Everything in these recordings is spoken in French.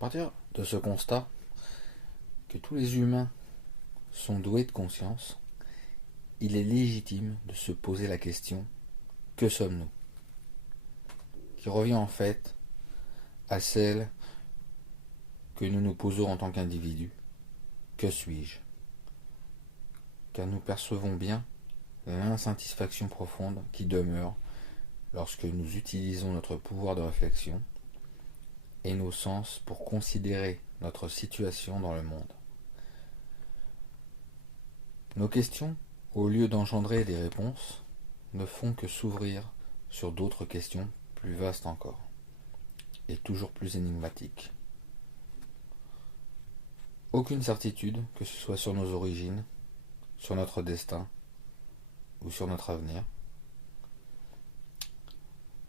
partir de ce constat que tous les humains sont doués de conscience, il est légitime de se poser la question que sommes-nous, qui revient en fait à celle que nous nous posons en tant qu'individus. Que suis-je? Car nous percevons bien l'insatisfaction profonde qui demeure lorsque nous utilisons notre pouvoir de réflexion et nos sens pour considérer notre situation dans le monde. Nos questions, au lieu d'engendrer des réponses, ne font que s'ouvrir sur d'autres questions plus vastes encore, et toujours plus énigmatiques. Aucune certitude, que ce soit sur nos origines, sur notre destin ou sur notre avenir,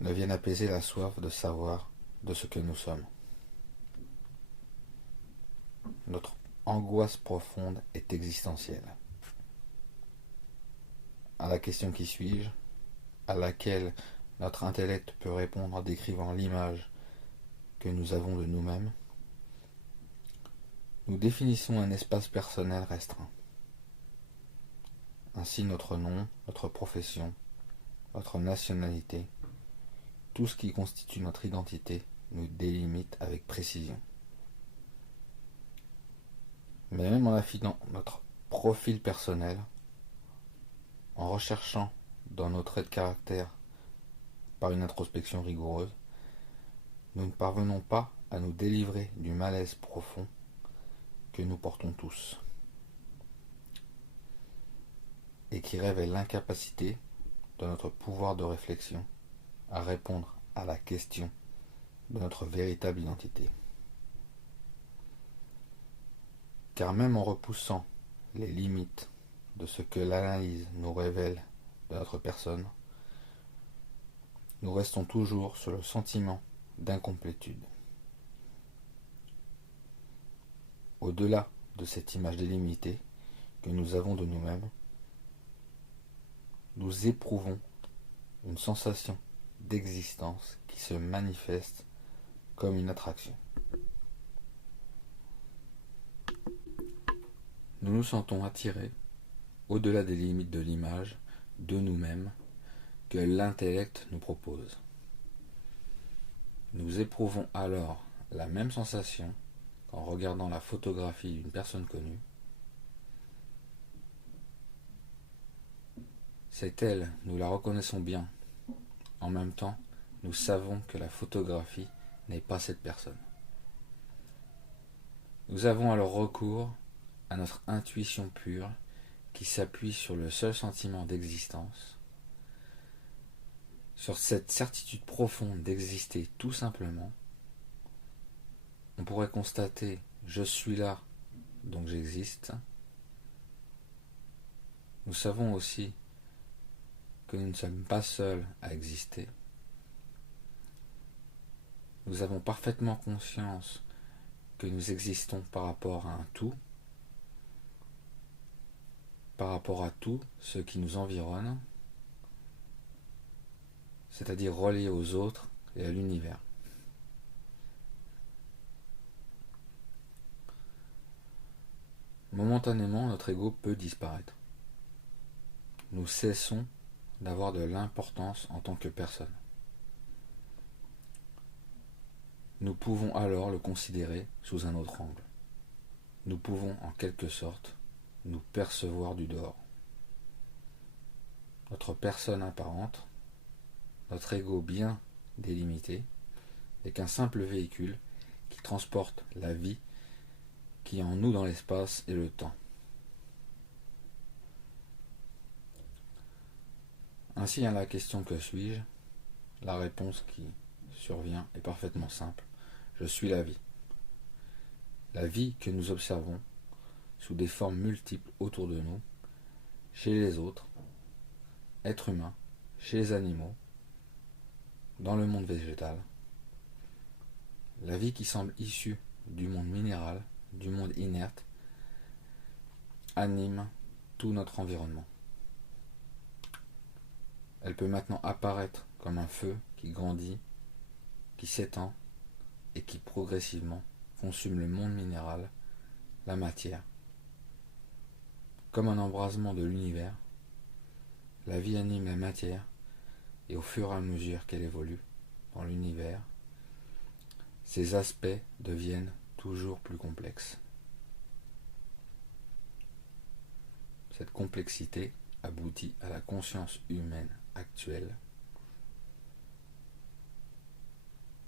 ne viennent apaiser la soif de savoir de ce que nous sommes. Notre angoisse profonde est existentielle. À la question qui suis-je, à laquelle notre intellect peut répondre en décrivant l'image que nous avons de nous-mêmes, nous définissons un espace personnel restreint. Ainsi notre nom, notre profession, notre nationalité, tout ce qui constitue notre identité nous délimite avec précision. Mais même en affinant notre profil personnel, en recherchant dans nos traits de caractère par une introspection rigoureuse, nous ne parvenons pas à nous délivrer du malaise profond que nous portons tous et qui révèle l'incapacité de notre pouvoir de réflexion à répondre à la question de notre véritable identité. Car même en repoussant les limites de ce que l'analyse nous révèle de notre personne, nous restons toujours sur le sentiment d'incomplétude. Au-delà de cette image délimitée que nous avons de nous-mêmes, nous éprouvons une sensation d'existence qui se manifeste comme une attraction. Nous nous sentons attirés au-delà des limites de l'image de nous-mêmes que l'intellect nous propose. Nous éprouvons alors la même sensation qu'en regardant la photographie d'une personne connue. C'est elle, nous la reconnaissons bien. En même temps, nous savons que la photographie n'est pas cette personne. Nous avons alors recours à notre intuition pure qui s'appuie sur le seul sentiment d'existence, sur cette certitude profonde d'exister tout simplement. On pourrait constater « je suis là, donc j'existe ». Nous savons aussi que nous ne sommes pas seuls à exister. Nous avons parfaitement conscience que nous existons par rapport à un tout, par rapport à tout ce qui nous environne, c'est-à-dire relié aux autres et à l'univers. Momentanément, notre ego peut disparaître. Nous cessons d'avoir de l'importance en tant que personne. Nous pouvons alors le considérer sous un autre angle. Nous pouvons en quelque sorte nous percevoir du dehors. Notre personne apparente, notre ego bien délimité, n'est qu'un simple véhicule qui transporte la vie qui est en nous dans l'espace et le temps. Ainsi à la question que suis-je, la réponse qui survient est parfaitement simple. Je suis la vie. La vie que nous observons sous des formes multiples autour de nous, chez les autres, êtres humains, chez les animaux, dans le monde végétal. La vie qui semble issue du monde minéral, du monde inerte, anime tout notre environnement. Elle peut maintenant apparaître comme un feu qui grandit, qui s'étend et qui progressivement consume le monde minéral, la matière. Comme un embrasement de l'univers, la vie anime la matière et au fur et à mesure qu'elle évolue dans l'univers, ses aspects deviennent toujours plus complexes. Cette complexité aboutit à la conscience humaine actuelle,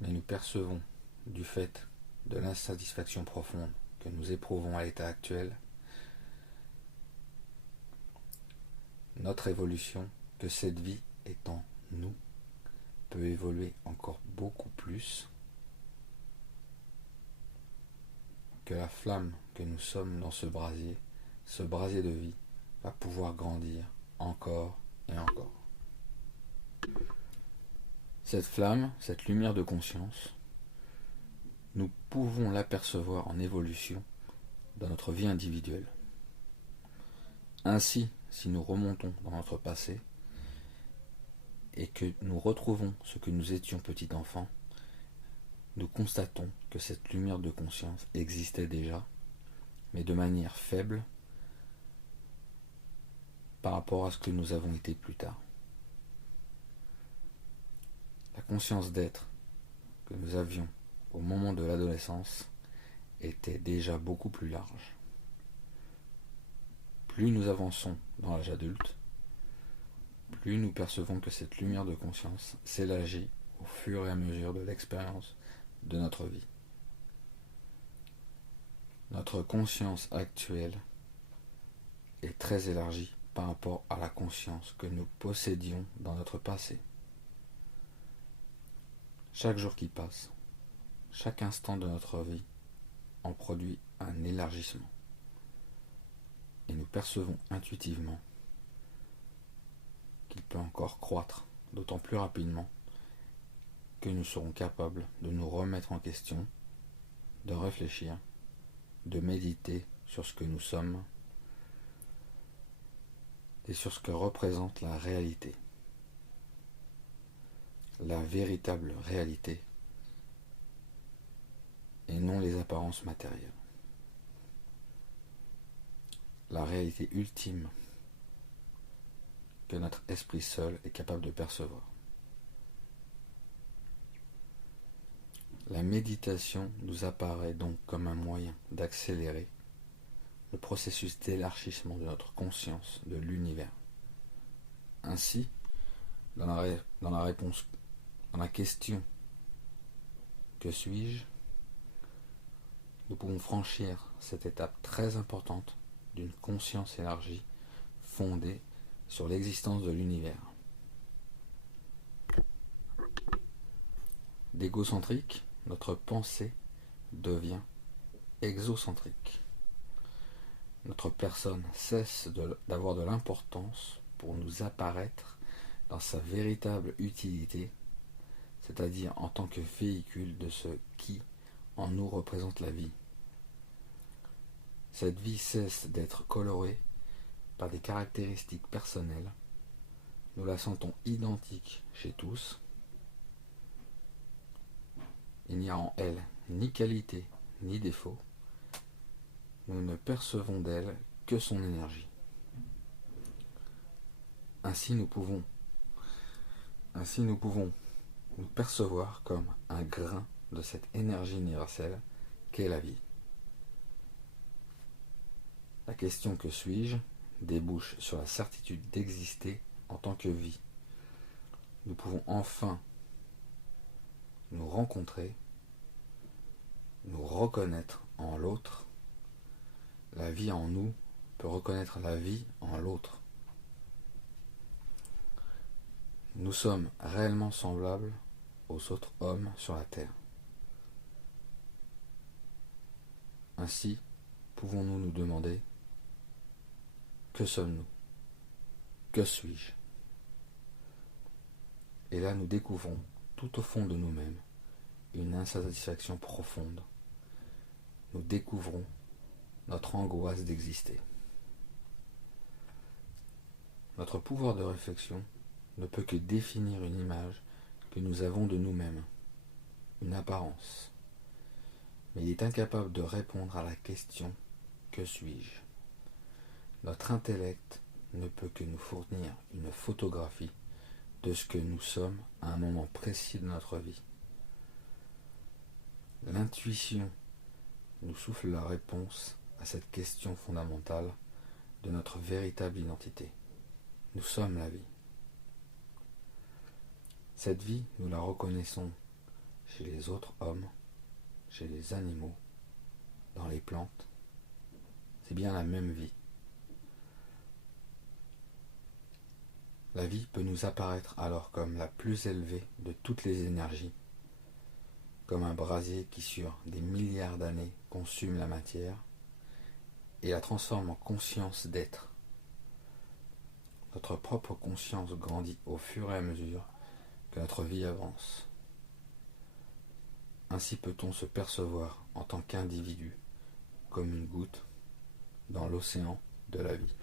mais nous percevons, du fait de l'insatisfaction profonde que nous éprouvons à l'état actuel, notre évolution, que cette vie étant nous, peut évoluer encore beaucoup plus, que la flamme que nous sommes dans ce brasier de vie, va pouvoir grandir encore et encore. Cette flamme, cette lumière de conscience, nous pouvons l'apercevoir en évolution dans notre vie individuelle. Ainsi, si nous remontons dans notre passé et que nous retrouvons ce que nous étions petit enfant, nous constatons que cette lumière de conscience existait déjà, mais de manière faible par rapport à ce que nous avons été plus tard. La conscience d'être que nous avions au moment de l'adolescence était déjà beaucoup plus large. Plus nous avançons dans l'âge adulte, plus nous percevons que cette lumière de conscience s'élargit au fur et à mesure de l'expérience de notre vie. Notre conscience actuelle est très élargie par rapport à la conscience que nous possédions dans notre passé. Chaque jour qui passe, chaque instant de notre vie en produit un élargissement. Et nous percevons intuitivement qu'il peut encore croître, d'autant plus rapidement que nous serons capables de nous remettre en question, de réfléchir, de méditer sur ce que nous sommes et sur ce que représente la réalité. La véritable réalité et non les apparences matérielles. La réalité ultime que notre esprit seul est capable de percevoir. La méditation nous apparaît donc comme un moyen d'accélérer le processus d'élargissement de notre conscience de l'univers. Ainsi, dans la réponse, dans la question « Que suis-je ?», nous pouvons franchir cette étape très importante d'une conscience élargie fondée sur l'existence de l'univers. D'égocentrique, notre pensée devient exocentrique. Notre personne cesse d'avoir de l'importance pour nous apparaître dans sa véritable utilité, c'est-à-dire en tant que véhicule de ce qui en nous représente la vie. Cette vie cesse d'être colorée par des caractéristiques personnelles. Nous la sentons identique chez tous. Il n'y a en elle ni qualité ni défaut. Nous ne percevons d'elle que son énergie. Ainsi nous pouvons nous percevoir comme un grain de cette énergie universelle qu'est la vie. La question « Que suis-je » débouche sur la certitude d'exister en tant que vie. Nous pouvons enfin nous rencontrer, nous reconnaître en l'autre. La vie en nous peut reconnaître la vie en l'autre. Nous sommes réellement semblables aux autres hommes sur la terre. Ainsi, pouvons-nous nous demander : que sommes-nous ? Que suis-je ? Et là, nous découvrons, tout au fond de nous-mêmes, une insatisfaction profonde. Nous découvrons notre angoisse d'exister. Notre pouvoir de réflexion ne peut que définir une image que nous avons de nous-mêmes, une apparence. mais il est incapable de répondre à la question « Que suis-je ?» Notre intellect ne peut que nous fournir une photographie de ce que nous sommes à un moment précis de notre vie. L'intuition nous souffle la réponse à cette question fondamentale de notre véritable identité. Nous sommes la vie. Cette vie, nous la reconnaissons chez les autres hommes, chez les animaux, dans les plantes. C'est bien la même vie. La vie peut nous apparaître alors comme la plus élevée de toutes les énergies, comme un brasier qui sur des milliards d'années consume la matière et la transforme en conscience d'être. Notre propre conscience grandit au fur et à mesure que notre vie avance. Ainsi peut-on se percevoir en tant qu'individu, comme une goutte dans l'océan de la vie.